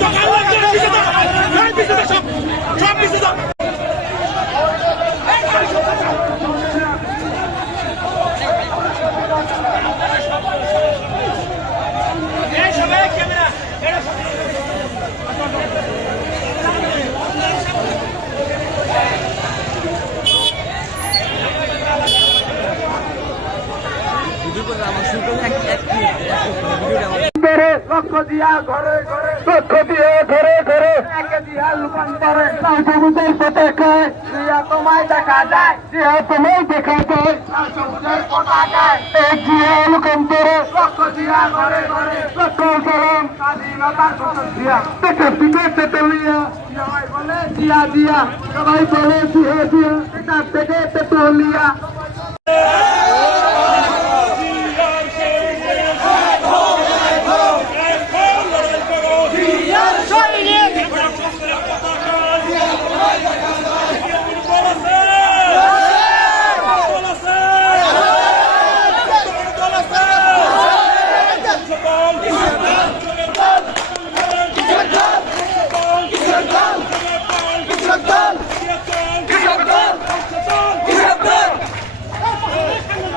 করে লক্ষ্য দিয়া ঘরে ঘরে লক্ষ্য দিয়ে ঘরে ঘরে দিয়া লুকান্তরে সবুজের পতাকায় দিয়া তোমায় দেখা যায়। দিয়া তোমায় দেখা যায়। সবুজের পতাকায় এক দিয়া লুকান্তরে লক্ষ্য দিয়া ঘরে ঘরে লক্ষ্য সালাম। স্বাধীনতার ঘোষণ দিয়া। দেখে পিঠে তেতুলিয়া সবাই বলে দিয়া দিয়া। সবাই বলে দিয়া দিয়া। এটা থেকে তেতুলিয়া